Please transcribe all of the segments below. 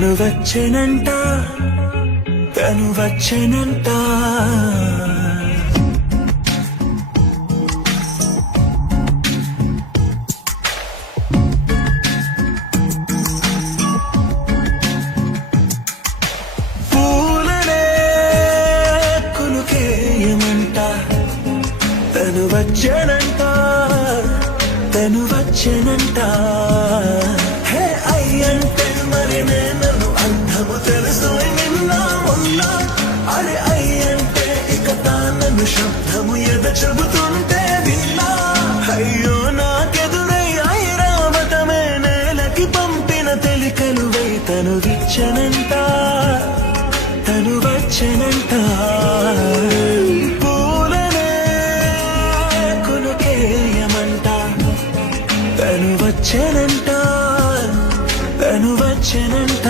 తను వచ్చెనంట తను వచ్చెనంట పూలనే కులుకేయమంట తను వచ్చెనంట తను వచ్చెనంట హే అయ్యంటే మరి నేను అర్థము తెలుసు నిన్నా ఉన్నా అరే అయ్యంటే ఇక తానను శబ్దము ఎద చెబుతుంటే విన్నా అయ్యో నాకెదురై ఐరావతమే నేలకి పంపిన తెలికలువై తను విచ్చనంట తను వచ్చెనంట పూలనే కులుకేయమంట తను వచ్చెనంట తను వచ్చెనంట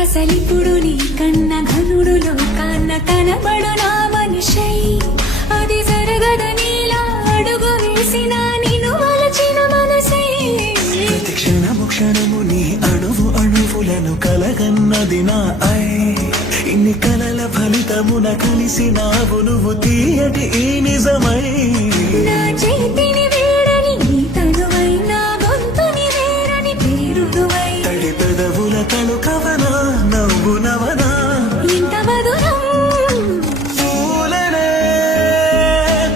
అసలిప్పుడు నీ కన్న ఘనుడులో కాన్న కనబడు నా మనిషై అది జరగదనిలా అడుగు వేసిన నిన్ను వలచిన మనసై ప్రతి క్షణము క్షణము నీ అణువు అణువులను కలగన్నది నా ఐ ఇన్ని కలల ఫలితమున కలిసినావు నువ్వు తీయటి ఈ నిజమై నా చేతిని వేడని నీ తనువై నా గొంతుని వేరని పేరుదువై తడి పెదవుల తణుకవనా నవ్వు నవనా ఇంత మధురం పూలనే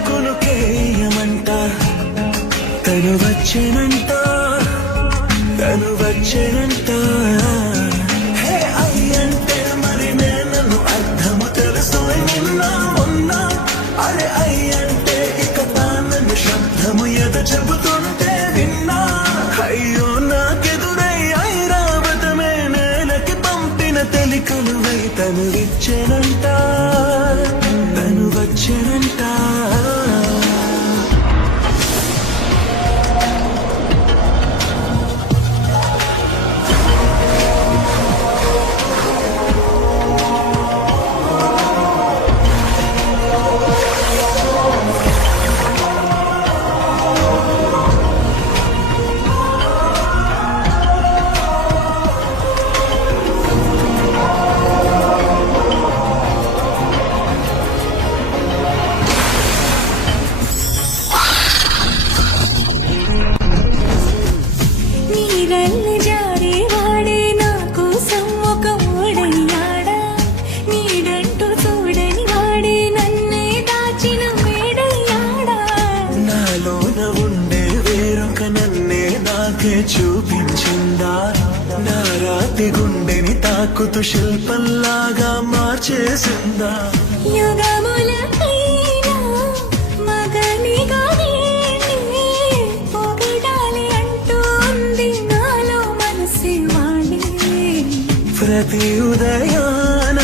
కులుకేయమంట తను వచ్చెనంట తను వచ్చెనంట హే అయ్యంటే మరి నేను అర్థము తెలుసు నిన్నా ఉన్నా అరే అయ్యంటే ఇక తానను శబ్దము ఎద చెబుతుంటే విన్నా అయ్యో నాకెదురై ఐరావతమే నేలకి పంపిన తెలికలువై తను విచ్చెనంట తను వచ్చెనంట నీరల్లి జారే వాడే నా కోసం ఒక ఓడయ్యాడా నీడంటూ చూడని వాడే నన్నే దాచిన మేడయ్యాడా నాలోన ఉండే వేరొక నన్నే నాకే చూపించిందా నా రాతి గుండెని తాకుతూ శిల్పంలాగా మార్చేసిందా యుగములకైనా మగనిగా నేనే పొగడాలి అంటూ ఉంది నాలో మనసే వాడే ప్రతి ఉదయాన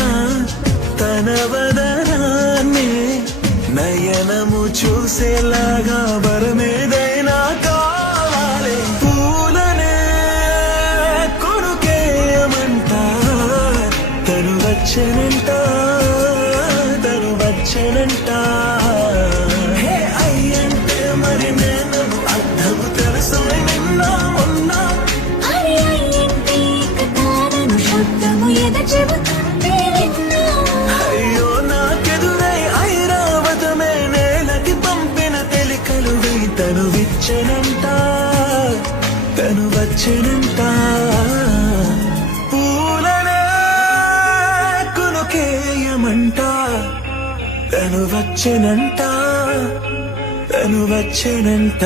తన వదనాన్ని నయనము చూసేలాగా వరమేదైనా కావాలి పూలనే కొనుకేయమంట తను వచ్చెనంట తను వచ్చెనంట హే అయ్యంటే మరి నేను అర్థము తెలుసు నిన్నా ఉన్నా అరే అయ్యంటే ఇక తానను శబ్దము ఎద చెబుతుంటే విన్నా అయ్యో నాకెదురై ఐరావతమే నేలకి పంపిన తెలికలువై తను విచ్చెనంట తను వచ్చెనంట పూలనే కులుకేయమంట తను వచ్చెనంట తను వచ్చెనంట